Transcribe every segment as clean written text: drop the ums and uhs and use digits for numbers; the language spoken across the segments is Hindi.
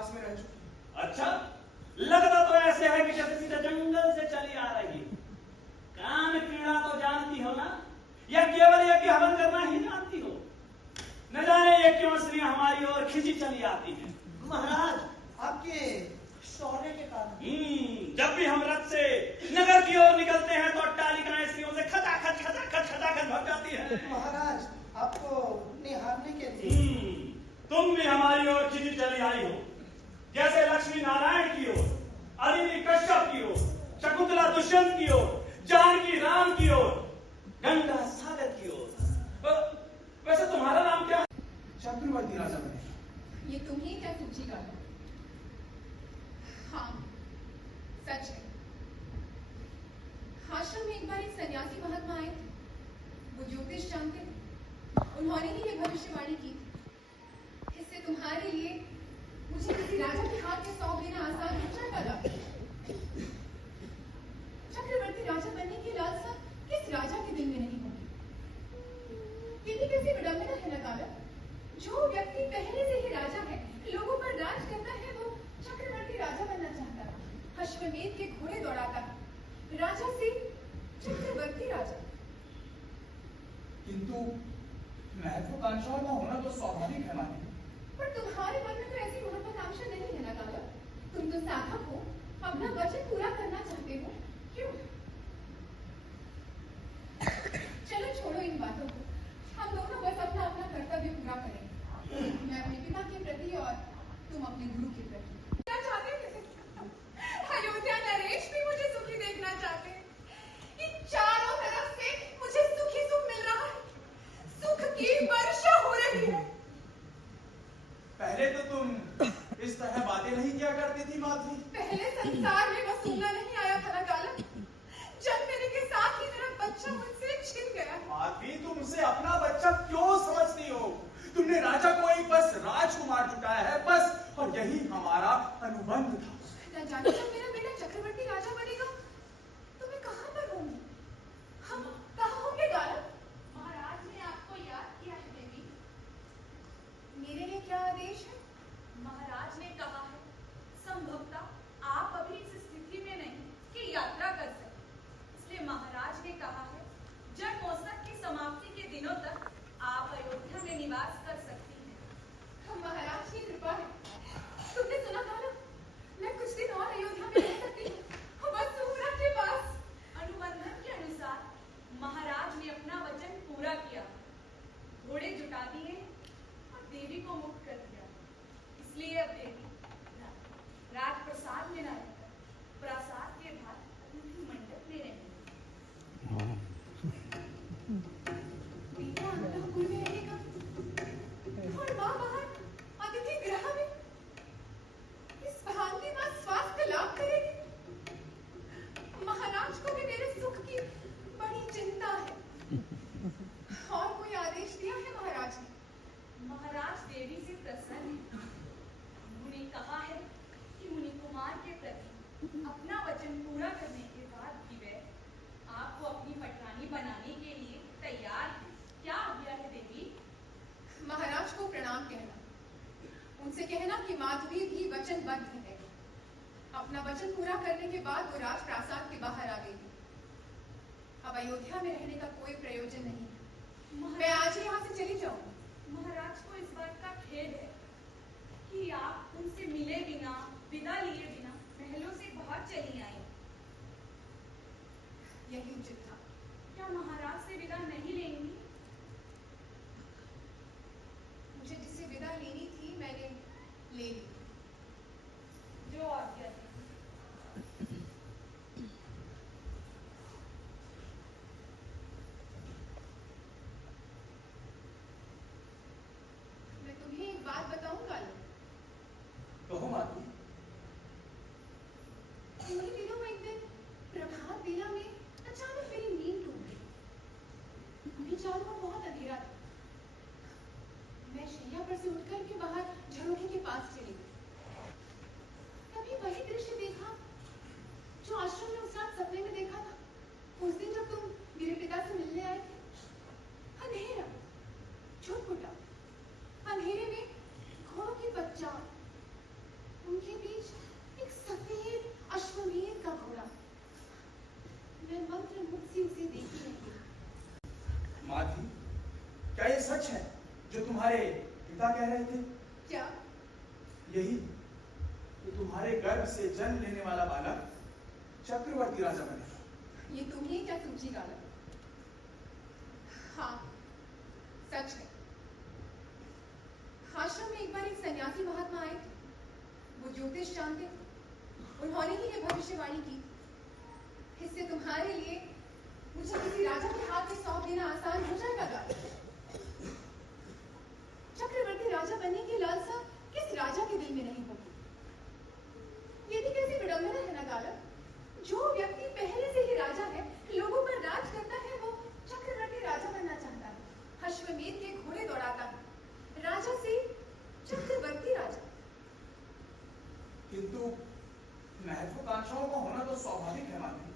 पास में रह चुकी। अच्छा, लगता तो ऐसे है कि जैसे सीधे जंगल से चली आ रही। कान कीड़ा तो जानती हो ना, या केवल यज्ञ हवन करना ही जानती हो? न जाने ये क्यों स्त्रियां हमारी ओर खिंची चली आती हैं। महाराज, आपके शौर्य के कारण। जब भी हम रथ से नगर की ओर निकलते हैं तो अट्टालिकाएं स्त्रियों से खचाखच भग जाती है। महाराज, आपको निहारने के लिए तुम भी हमारी ओर खिंची चली आई हो, जैसे लक्ष्मी नारायण की ओर, अदिति कश्यप की ओर, शकुंतला दुष्यंत की ओर, जानकी राम की ओर, गंगा सागर की ओर। वैसे तुम्हारा नाम क्या है? चक्रवर्ती राजा बने। ये तुम्ही क्या सूची का है? हाँ, सच है। आश्रम में एक बार एक सन्यासी महात्मा आए थे। वो ज्योतिष जानते थे। उन्होंने ही ये भविष्यवाणी की थी। इससे तुम्हारे लिए मुझे किसी राजा के हाथ में सौंप देना आसान हो जाएगा। चक्रवर्ती राजा बनने की लालसा किस राजा के दिल में नहीं होगी? ये भी कैसी विडंबना है नकारा? जो व्यक्ति पहले से ही राजा है, लोगों पर राज करता है, वो चक्रवर्ती राजा बनना चाहता है, अश्वमेध के घोड़े दौड़ाता है, राजा से चक्रवर्ती राजा। किंतु महत्वाकांक्षा न होना तो स्वाभाविक है मानी। पर तुम्हारे मन में तो ऐसी महत्वाकांक्षा नहीं है नकारा। तुम तो साधक हो, अपना वचन पूरा करना चाहते हो। क्यों? चलो छोड़ो इन बातों को। हम दोनों बस अपना अपना कर्तव्य पूरा करेंगे। मैं अपने पिता के प्रति और तुम अपने गुरु के प्रति। क्या चाहते हैं? अयोध्या नरेश भी मुझे सुखी देखना चाहते हैं। ये चारों तरफ से मुझे सुखी सुख मिल रहा है, सुख की वर्षा हो रही है। पहले तो तुम इस तरह बातें नहीं किया करती थी माधवी। पहले संसार में बस सुनना नहीं आया था ना काला। जब मेरे के साथ ही मेरा बच्चा मुझसे छिन गया। माधवी, तुम उसे अपना बच्चा क्यों समझती हो? तुमने राजा को एक बस राजकुमार जुटाया है बस, और यही हमारा अनुबंध था। न जाने जब मेरा बेटा चक्रवर्ती राजा बनेगा तो मैं कहाँ पर होंगी? हम कहाँ होंगे काला? महाराज ने आपको याद किया है देवी। मेरे लिए क्या आदेश है? महाराज ने कहा है, संभवतः आप अभी इस स्थिति में नहीं कि यात्रा कर सकें। इसलिए महाराज ने कहा है, जब मौसम की समाप्ति के दिनों तक आप अयोध्या में निवास कर सकती हैं। हम महाराज की कृपा है। तुमने सुना काला? मैं कुछ दिन और अयोध्या में रह सकती हूँ, बस सुहरा के पास। अनुबंधन के अनुसार महाराज ने अपना वचन पूरा किया, घोड़े जुटा दिए और देवी को मुक्त कर दिया। इसलिए अब देवी राजप्रसाद में न रहकर प्रासाद के बाद अतिथि मंडप में रहेंगे। बेटा अंतःपुर में रहेगा और माँ बाहर अतिथि गृह में। इस भांति माँ स्वास्थ्य लाभ करेगी। महाराज को भी मेरे सुख की बड़ी चिंता है। और कोई आदेश दिया है महाराज ने? महाराज देवी से प्रसन्न है। उन्होंने कहा है कि मुनि कुमार के प्रति अपना वचन पूरा करने के बाद भी वे आपको अपनी पटरानी बनाने के लिए तैयार हैं। क्या आज्ञा है देवी? महाराज को प्रणाम कहना। उनसे कहना कि माधवी भी वचनबद्ध है। अपना वचन पूरा करने के बाद वो राज प्रासाद के बाहर आ गई। अब अयोध्या में रहने का कोई प्रयोजन नहीं है। मैं आज ही यहाँ से चली जाऊंगी। महाराज को इस बात का खेद है कि आप उनसे मिले बिना, विदा लिए बिना महलों से बाहर चली आई। यही उचित था। क्या महाराज से विदा नहीं लेंगी? मुझे जिससे विदा लेनी थी मैंने ले ली। जो आज्ञा थी। मैं तुम्हें एक बात बताऊं काला? कहो माधवी। उन्हीं दिनों में एक दिन प्रभात बेला में अचानक मेरी नींद टूट गई। मैं मंत्र मुख से उसे देखती रहती। माधवी, क्या ये सच है जो तुम्हारे पिता कह रहे थे? क्या? यही कि तुम्हारे गर्भ से जन्म लेने वाला बालक चक्रवर्ती राजा बनेगा। ये तुम ही क्या सूझी गालक? हाँ, सच है। आश्रम में एक बार एक सन्यासी महात्मा आए थे। वो ज्योतिष जानते थे। उन्होंने ही ये भविष्यवाणी की, इससे तुम्हारे लिए मुझे किसी राजा के हाथ में सौंप देना आसान हो जाएगा गालक। चक्रवर्ती राजा बनने की लालसा किस राजा के दिल में नहीं होगी? ये भी कैसी विडंबना है ना गालक। जो व्यक्ति पहले से ही राजा है, लोगों पर राज करता है, वो चक्रवर्ती राजा बनना चाहता है, अश्वमेध के घोड़े दौड़ाता है, राजा से चक्रवर्ती राजा। किंतु महत्वाकांक्षाओं का होना तो स्वाभाविक है माधवी।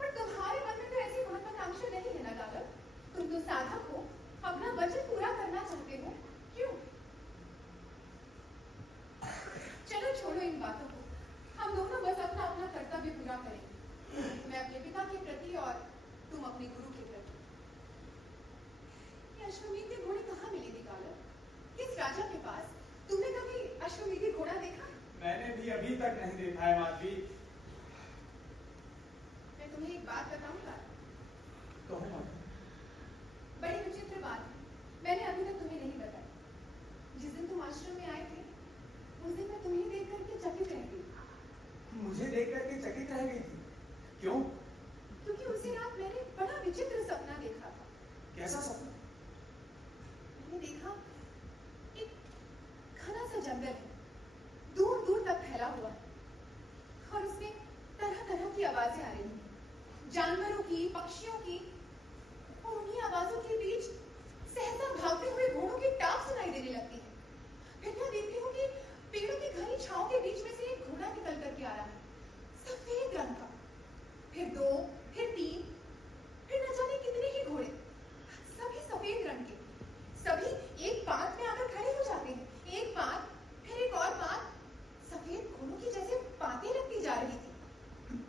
पर तुम्हारे मन में तो ऐसी महत्वाकांक्षा नहीं है ना गालक। तुम तो साधक हो, अपना वचन पूरा करना चाहते हो। क्यों? चलो छोड़ो इन बातों को। हम दोनों बस अपना अपना कर्तव्य पूरा करेंगे। मैं अपने पिता के प्रति और तुम अपने गुरु के प्रति। ये अश्वमेध के घोड़े कहाँ मिले थे गालक? किस राजा के पास? तुमने कभी अश्वमेधी घोड़ा देखा? मैंने भी अभी तक नहीं देखा है माधवी। मैं तुम्हें एक बात बताऊंगा। कहो माधवी। बड़ी विचित्र बात है, मैंने अभी तक तुम्हें नहीं बताई। जिस दिन तुम आश्रम में आए थे, उस दिन मैं तुम्हें देख करके चकित रह गई। मुझे देख करके चकित रह गई थी? क्यों? क्योंकि उसी रात मैंने बड़ा विचित्र सपना देखा था। कैसा सपना? मैंने देखा एक घना सा जंगल है, दूर दूर तक फैला हुआ है, और उसमें तरह तरह की आवाजें आ रही हैं, जानवरों की, पक्षियों की, और उन्हीं आवाजों के बीच सहसा भागते हुए घोड़ों की टाप सुनाई देने लगती है। फिर मैं देखती हूँ कि पेड़ों की घनी छांव के बीच में से एक घोड़ा निकल करके आ रहा है, सफेद रंग का। फिर दो, फिर तीन, फिर न जाने कितने ही घोड़े, सभी सफेद रंग के। सभी एक पात में आकर खड़े हो जाते हैं, एक पात, फिर एक और पात। सफेद घोड़ों की जैसे पातें लगती जा रही थी।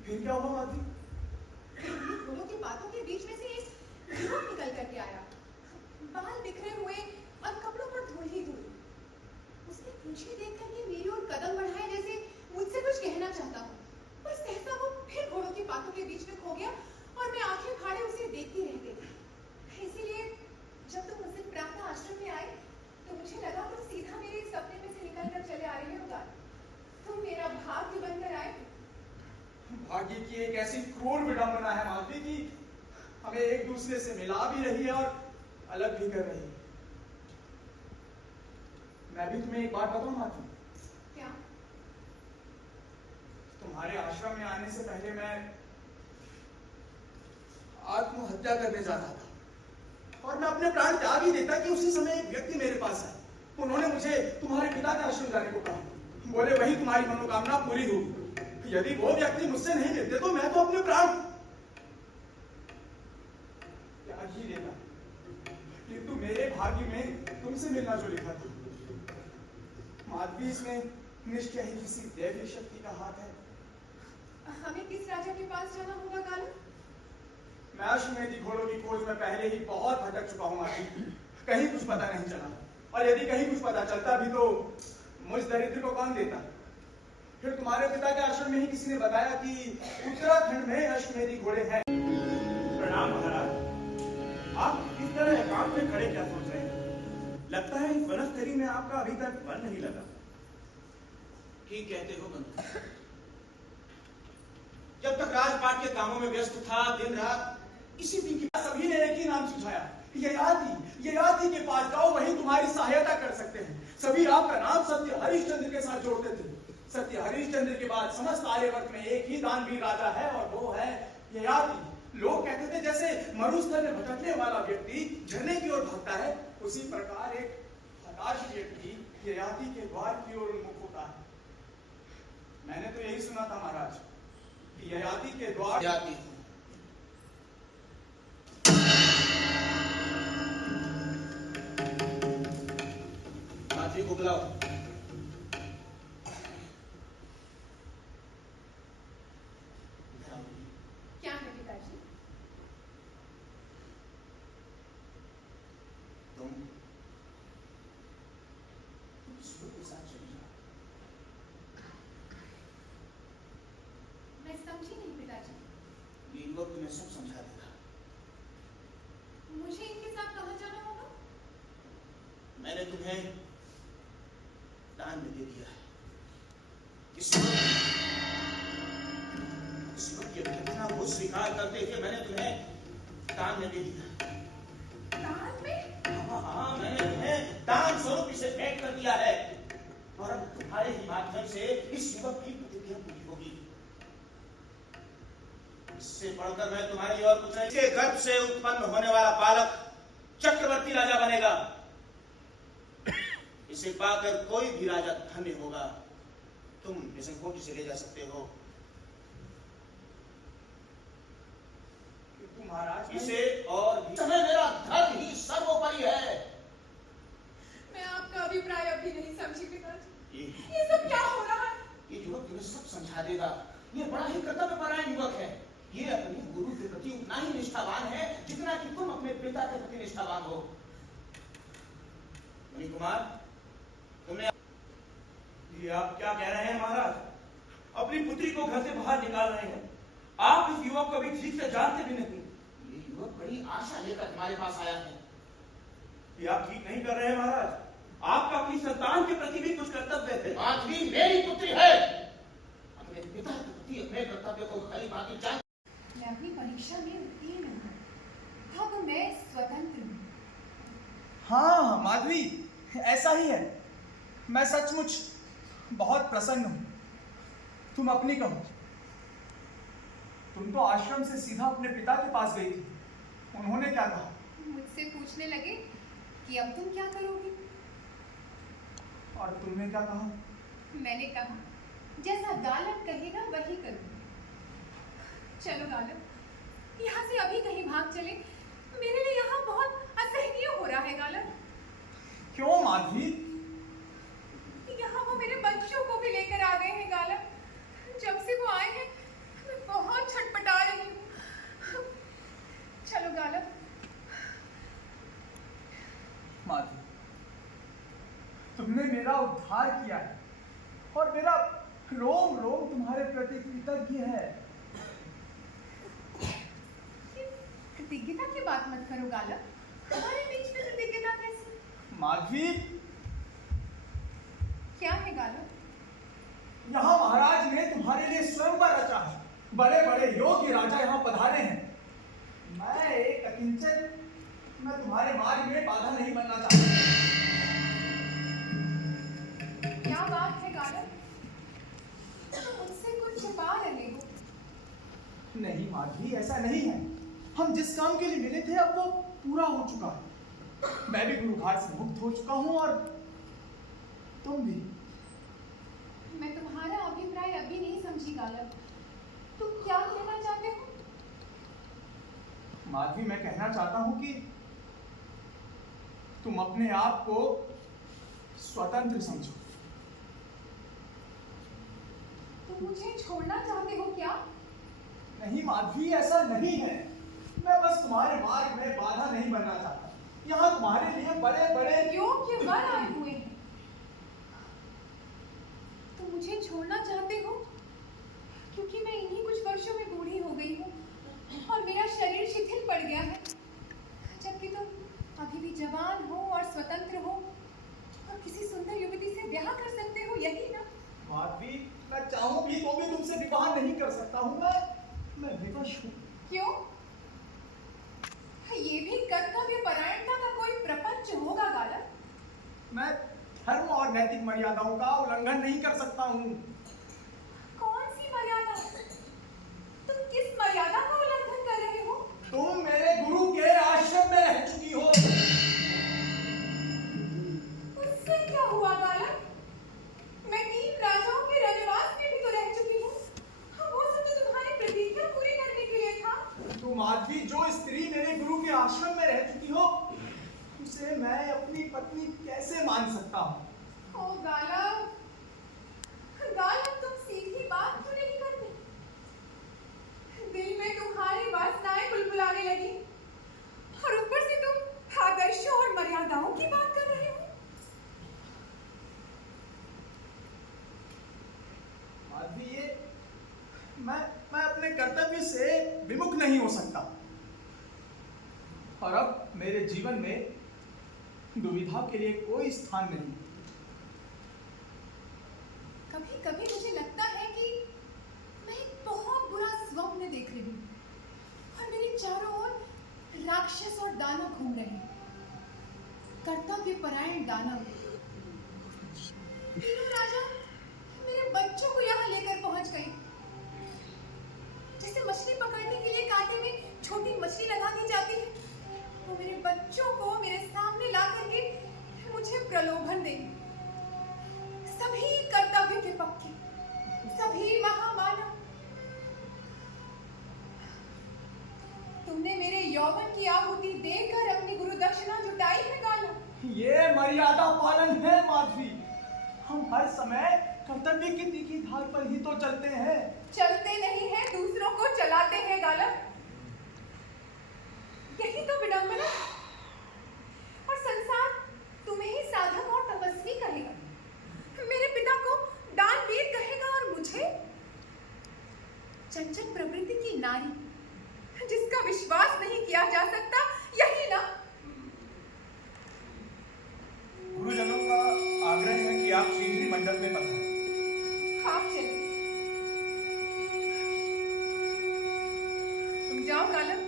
फिर क्या हुआ माधवी? फिर घोड़ों की पातों के बीच में से एक युवक निकल करके आया, बाल बिखरे हुए और कपड़ों पर धूल ही धूल। उसने मुझे देख करके मेरी ओर कदम बढ़ाए, जैसे मुझसे कुछ कहना चाहता हूँ, पर सहसा वो फिर घोड़ों की पातों के बीच में खो गया और मैं आंखें फाड़े उसे देखती रह गई। इसीलिए जब तुम उस दिन प्रातः आश्रम में आए, तो मुझे लगा तुम सीधा मेरे इस सपने में से निकल कर चले आ रहे होगा। तुम मेरा भाग्य बनकर आए। भाग्य की एक ऐसी क्रूर विडंबना है माधवी कि हमें एक दूसरे से मिला भी रही है और अलग भी कर रही है। मैं भी तुम्हें एक बात बताऊं माधवी। क्या? तुम्हारे आश्रम में आने से पहले मैं आत्महत्या करने जा रहा था, और मैं अपने प्राण त्याग ही देता कि उसी समय एक व्यक्ति मेरे पास आए। उन्होंने मुझे तुम्हारे पिता के आश्रम जाने को कहा। बोले वही तुम्हारी मनोकामना पूरी होगी। यदि वो व्यक्ति मुझसे नहीं मिलते तो मैं तो अपने प्राण त्याग ही देता, किंतु मेरे भाग्य में तुमसे मिलना जो लिखा था। माधवी, इसमें निश्चय ही किसी दैवीय शक्ति का हाथ है। हमें किस राजा के पास जाना होगा गालक? मैं अश्वमेधी घोड़ों की खोज में पहले ही बहुत भटक चुका हूं माधवी। कहीं कुछ पता नहीं चला, और यदि कहीं कुछ पता चलता भी तो मुझ दरिद्र को कौन देता। फिर तुम्हारे पिता के आश्रम में ही किसी ने बताया कि उत्तराखंड में अश्वमेधी घोड़े हैं। प्रणाम महाराज। आप इस तरह एकांत में खड़े क्या सोच रहे हैं? लगता है इस वनस्थली में आपका अभी तक मन नहीं लगा। ठीक कहते हो बंधु। जब तक राजपाट के कामों में व्यस्त था, दिन रात इसी दिन की सभी ने एक ही नाम सुझाया, ययाति के पास जाओ, वही तुम्हारी सहायता कर सकते हैं। सभी आपका नाम सत्य हरिश्चंद्र के साथ जोड़ते थे। सत्य हरिश्चंद्र के बाद समस्त आर्यवर्त में एक ही दानवीर राजा है, और वो है ययाति। लोग कहते थे जैसे मरुस्थल में भटकने वाला व्यक्ति झरने की ओर भागता है, उसी प्रकार एक हताश व्यक्ति ययाति के द्वार की ओर उन्मुख होता है। मैंने तो यही सुना था महाराज कि ययाति के द्वार जाती माधवी को बुलाओ। क्या है पिताजी? समझी नहीं पिताजी। ये युवक तुम्हें सब समझा देगा। मुझे इनके साथ कहाँ जाना होगा? मैंने तुम्हें दान में दे दिया है। इस युवक की अभ्यर्थना को स्वीकार करते हुए मैंने तुम्हें दान में दे दिया। दान में? हाँ, मैंने तुम्हें दान स्वरूप इसे भेंट कर दिया है और अब तुम्हारे ही माध्यम से इस युवक की प्रतिज्ञा पूरी होगी। इससे बढ़कर मैं तुम्हारे और कुछ नहीं, इसके गर्भ से उत्पन्न होने वाला बालक चक्रवर्ती राजा बनेगा। इसे पाकर कोई भी राजा धन्य होगा। तुम निसंकोच से ले जा सकते हो। महाराज इसे और भी समय मेरा धर्म ही सर्वोपरि है। मैं आपका अभिप्राय अभी नहीं समझी पिताजी। ये ये सब क्या हो रहा है? ये युवक तुम्हें सब समझा देगा। ये बड़ा ही कर्तव्यपरायण युवक है। ये अपने गुरु के प्रति उतना ही निष्ठावान है जितना कि तुम अपने पिता के प्रति निष्ठावान हो। मणि कुमार, तुमने ये आप क्या कह रहे हैं महाराज? अपनी पुत्री को घर से बाहर निकाल रहे हैं। आप इस युवक को भी ठीक से जानते भी नहीं। ये युवक बड़ी आशा लेकर तुम्हारे पास आया है। ये आप ठीक नहीं कर रहे हैं महाराज। आपका अपनी संतान के प्रति भी कुछ कर्तव्य थे। माधवी मेरी पुत्री है। अपने पिता के प्रति अपने कर्तव्य को भली भांति जान। मैं अपनी परीक्षा में उत्तीर्ण हूँ। अब मैं स्वतंत्र हूँ। हाँ माधवी, ऐसा ही है। मैं सचमुच बहुत प्रसन्न हूँ। तुम अपनी कहो। तुम तो आश्रम से सीधा अपने पिता के पास गई थी। उन्होंने क्या कहा? मुझसे पूछने लगे कि अब तुम क्या करोगी? और तुमने क्या कहा? मैंने कहा जैसा गालव कहेगा वही करूंगी। चलो गालव, यहाँ से अभी कहीं भाग चले। मेरे लिए यहाँ बहुत असहनीय हो रहा है गालव। क्यों माधवी? यहाँ वो मेरे बच्चों को भी लेकर आ गए हैं गालव। जब से वो आए हैं मैं बहुत छटपटा रही हूँ। चलो गालव। माधवी, तुमने मेरा उद्धार किया है और मेरा रोम रोम तुम्हारे प्रति कृतज्ञ है। कृतज्ञता की बात मत करो गालव। हमारे बीच में कृतज्ञता कैसी? माधवी, क्या है गालव? यहाँ महाराज ने तुम्हारे लिए स्वयंवर रचा है। बड़े बड़े योग्य राजा यहाँ पधारे हैं। मैं एक अकिंचन, मैं तुम्हारे मार्ग में बाधा नहीं बनना चाहता। क्या बात है गालव? तुम मुझसे कुछ छुपा रहे हो। नहीं माधवी, ऐसा नहीं है। हम जिस काम के लिए मिले थे अब वो पूरा हो चुका है। मैं भी गुरुघाट से मुक्त हो चुका हूँ और तुम भी। मैं तुम्हारा अभिप्राय अभी नहीं समझी गालव। तुम क्या कहना चाहते हो? माधवी, मैं कहना चाहता हूँ कि तुम अपने आप को स्वतंत्र समझो। तुम मुझे छोड़ना चाहते हो क्या? नहीं माधवी, ऐसा नहीं है। मैं बस तुम्हारे मार्ग में बाधा नहीं बनना चाहता। यहाँ तुम्हारे लिए बड़े बड़े योग्य वर आए हुए हैं। तुम मुझे छोड़ना चाहते हो क्योंकि मैं इन्हीं कुछ वर्षों में बूढ़ी हो गई हूँ और मेरा शरीर शिथिल पड़ गया है, जबकि तुम अभी भी जवान हो और स्वतंत्र हो और किसी सुंदर युवती से ब्याह कर सकते हो, यही ना? माधवी, मैं चाहूं भी तो भी तुमसे विवाह नहीं कर सकता हूँ। मैं विवश हूँ। क्यों? ये भी कर्तव्य परायणता का कोई प्रपंच होगा गालव? मैं धर्म और नैतिक मर्यादाओं का उल्लंघन नहीं कर सकता हूँ। कौन सी मर्यादा? तुम किस मर्यादा का उल्लंघन कर रहे हो? तुम मेरे गुरु के आश्रम में रह चुकी हो। उससे क्या हुआ गालव? मैं 3 राजाओं के राजवास में भी तो रह चुकी हूँ। वो सब तो तुम्हारी प्रतिज्ञा पूरी करने के लिए था। तो माधवी, जो स्त्री मेरे गुरु के आश्रम में रह चुकी हो उसे मैं अपनी पत्नी कैसे मान सकता हूँ? ओ गालव, गालव तुम सीधी बात क्यों नहीं करते? दिल में तुम्हारी वासनाएं बुलबुलाने लगी और ऊपर से तुम आदर्शों और मर्यादाओं की बात कर रहे हो। माधवी, मैं अपने कर्तव्य से विमुख नहीं हो सकता। और अब मेरे जीवन में दुविधा के लिए कोई स्थान नहीं। कभी कभी मुझे लगता है कि मैं एक बहुत बुरा स्वप्न देख रही हूँ और मेरे चारों ओर राक्षस और दानव घूम रहे हैं। कर्तव्य परायण दानव। तीनों राजा मेरे बच्चों को यहाँ लेकर पहुंच गए। जैसे मछली पकड़ने के लिए कांटे में छोटी मछली लगा दी जाती है, वो मेरे बच्चों को मेरे सामने ला करके मुझे प्रलोभन देंगे। सभी कर्तव्य के पक्के, सभी महामानव। तुमने मेरे यौवन की आहुति देकर अपनी गुरु दक्षिणा जुटाई है गालो। ये मर्यादा पालन है माधवी। हम हर समय कर्तव्य की तीखी धार पर ही तो चलते हैं। चलते नहीं है, दूसरों को चलाते हैं गालव। यही तो विडंबना। और संसार तुम्हें ही साधक और तपस्वी कहेगा, मेरे पिता को दानवीर कहेगा और मुझे चंचल प्रवृत्ति की नारी जिसका विश्वास नहीं किया जा सकता। यही ना। गुरुजनों का आग्रह है कि आप शीघ्र ही मंडप में पधारें। आप चलिए। तुम जाओ गालव,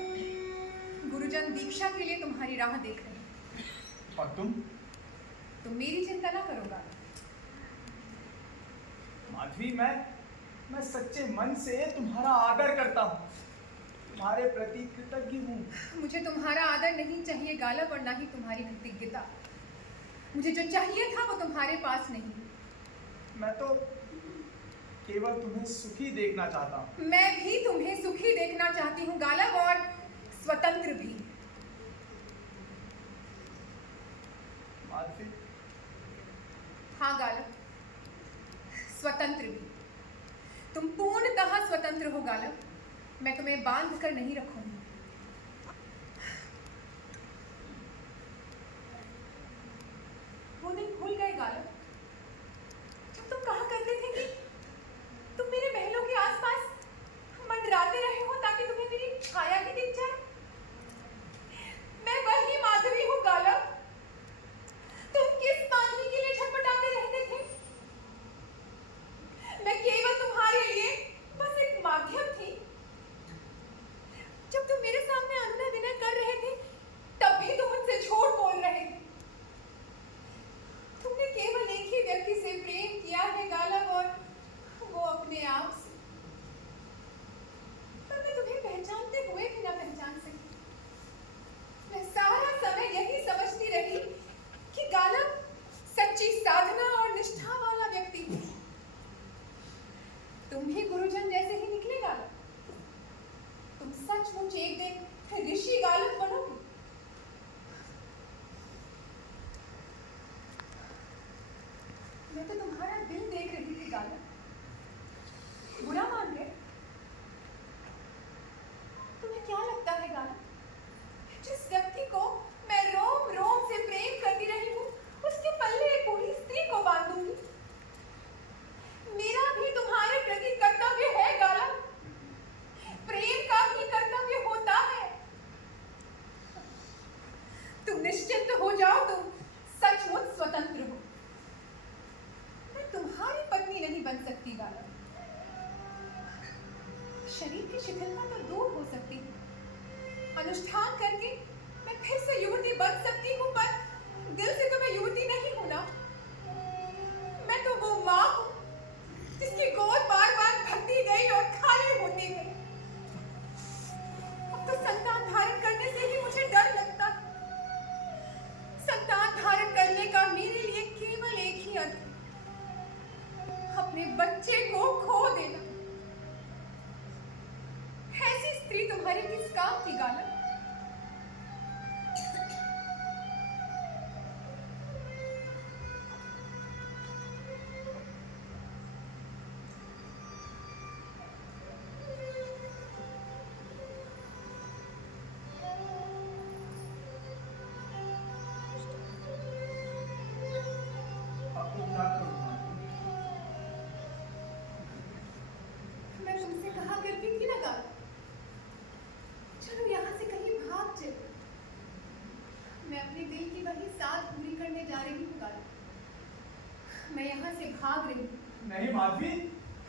गुरुजन दीक्षा के लिए तुम्हारी राह देख रहे हैं। और तुम मेरी चिंता ना करो गालव। माधवी, मैं सच्चे मन से तुम्हारा आदर करता हूँ, तुम्हारे प्रति कृतज्ञ हूँ। मुझे तुम्हारा आदर नहीं चाहिए गालव, और ना ही तुम्हारी कृतज्ञता। मुझे जो चाहिए था वो तुम्हारे पास नहीं। मैं तो केवल तुम्हें सुखी देखना चाहता हूँ। मैं भी तुम्हें सुखी देखना चाहती हूँ गालव, और स्वतंत्र भी। माधवी। हाँ गालव, स्वतंत्र भी। तुम पूर्णतः स्वतंत्र हो गालव। मैं तुम्हें बांध कर नहीं रखूंगी। वो दिन भूल गए गालव जब तुम कहा करते थे कि तुम मेरे महलों के आसपास मंडराते रहे हो ताकि तुम्हें मेरी छाया भी दिख जाए। मैं वही माधवी हूँ गालव। तुम किस माधवी के लिए छटपटाते रहते थे? मैं केवल तुम्हारे लिए बस एक माध्यम थी। जब तुम मेरे सामने अनुनय विनय कर रहे थे तब भी तुम मुझसे झूठ बोल रहे थे। तुमने केवल एक ही व्यक्ति से प्रेम किया है गालव, और वो अपने आप से। पर मैं तुम्हें पहचानते हुए भी ना पहचान सकी। मैं सारा समय यही समझती रही कि गालव सच्ची साधना और निष्ठा वाला व्यक्ति है। तुम भी गुरुजन जैसे ही निकले गालव। तुम सचमुच एक दिन ऋषि गालव बनोगे। मैं तो तुम्हारा दिल देख रही थी गालव। बुरा मान गए? तुम्हें क्या लगता है गालव, जिस व्यक्ति को मैं रोम रोम से प्रेम करती रही हूँ उसके पल्ले एक बूढ़ी स्त्री को बांधूंगी? मेरा भी तुम्हारे प्रति कर्तव्य है गालव। प्रेम का भी कर्तव्य होता है। तुम निश्चिंत हो जाओ, तुम सचमुच स्वतंत्र हो। मैं तुम्हारी पत्नी नहीं बन सकती गालव। शरीर की शिथिलता तो दूर हो सकती है। अनुष्ठान करके मैं फिर से युवती बन सकती हूँ, पर दिल से तो मैं युवती नहीं हूं ना। मैं तो वो माँ हूँ जिसकी गोद बार बार भरती गई और खाली होती गई। अब तो संतान धारण करने से ही मुझे डर लगता है। संतान धारण करने का मेरे लिए केवल एक ही अर्थ है, अपने बच्चे को खो देना। ऐसी स्त्री तुम्हारी किस काम की गालव? मैं तुमसे कहा भाग रही हूँ। नहीं माधवी,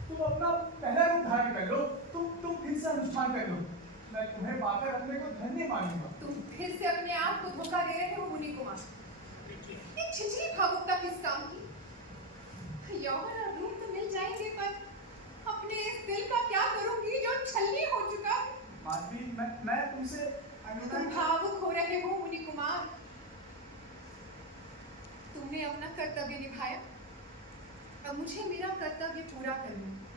तुम अपना पहला रूप धारण कर लो। तुम फिर से अनुष्ठान कर लो। मैं तुम्हें पाकर अपने को धन्य मानूंगा। तुम फिर से अपने आप को धोखा दे रहे हो मुनि कुमार। ये छिछली भावुकता किस काम की? यौवन और रूप तो मिल जाएंगे, पर अपने इस दिल का क्या करूंगी जो छलनी हो चुका है? माधवी, मैं तुमसे तुम भावुक हो रहे हो मुनि कुमार। तुमने अपना कर्तव्य निभाया, अब मुझे मेरा कर्तव्य पूरा करना है।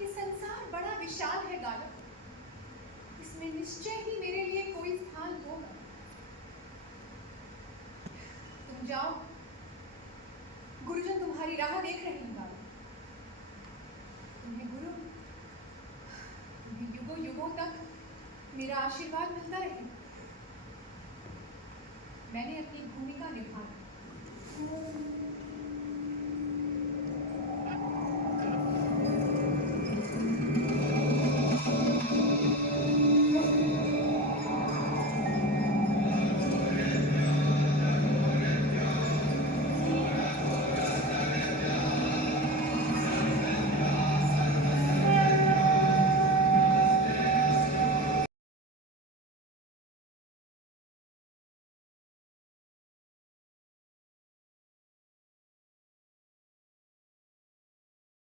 ये संसार बड़ा विशाल है गाला, इसमें निश्चय ही मेरे लिए कोई स्थान होगा। तुम जाओ, गुरुजन तुम्हारी राह देख रहे हैं गाला। तुम्हें युगों युगों तक मेरा आशीर्वाद मिलता रहे। मैंने अपनी भूमिका निभाई।